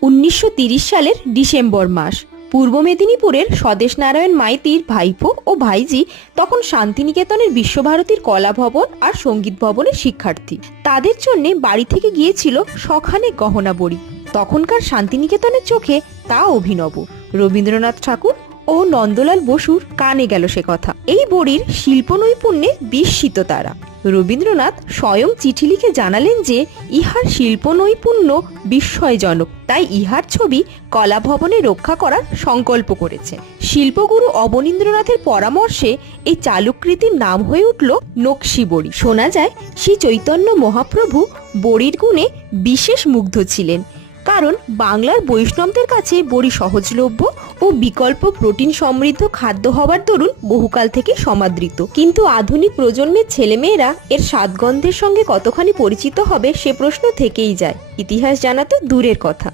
উনিশশো সালের ডিসেম্বর মাস। পূর্ব মেদিনীপুরের স্বদেশ নারায়ণ মাইতির ভাইপো ও ভাইজি তখন শান্তিনিকেতনের বিশ্বভারতীর কলা ভবন আর সংগীত ভবনের শিক্ষার্থী। তাদের জন্য বাড়ি থেকে গিয়েছিল সখানে গহনা বড়ি। তখনকার শান্তিনিকেতনের চোখে তা অভিনব। রবীন্দ্রনাথ ঠাকুর ও নন্দলাল বসুর কানে গেল সে কথা। এই বড়ির শিল্প নৈপুণ্যে বিস্মিত তারা। রবীন্দ্রনাথ স্বয়ং চিঠি লিখে জানালেন যে, ইহার শিল্প নৈপুণ্য বিস্ময়জনক। তাই ইহার ছবি কলা ভবনে রক্ষা করার সংকল্প করেছে। শিল্পগুরু অবনীন্দ্রনাথের পরামর্শে এই চালুকৃতির নাম হয়ে উঠল নকশি বড়ি। শোনা যায়, শ্রী চৈতন্য মহাপ্রভু বড়ির গুণে বিশেষ মুগ্ধ ছিলেন। কারণ বাংলার বৈষ্ণবদের কাছে বড়ি সহজলভ্য ও বিকল্প প্রোটিন সমৃদ্ধ খাদ্য হওয়ার দরুন বহুকাল থেকে সমাদৃত। কিন্তু আধুনিক প্রজন্মের ছেলেমেয়েরা এর স্বাদগন্ধের সঙ্গে কতখানি পরিচিত হবে সে প্রশ্ন থেকেই যায়। ইতিহাস জানা তো দূরের কথা।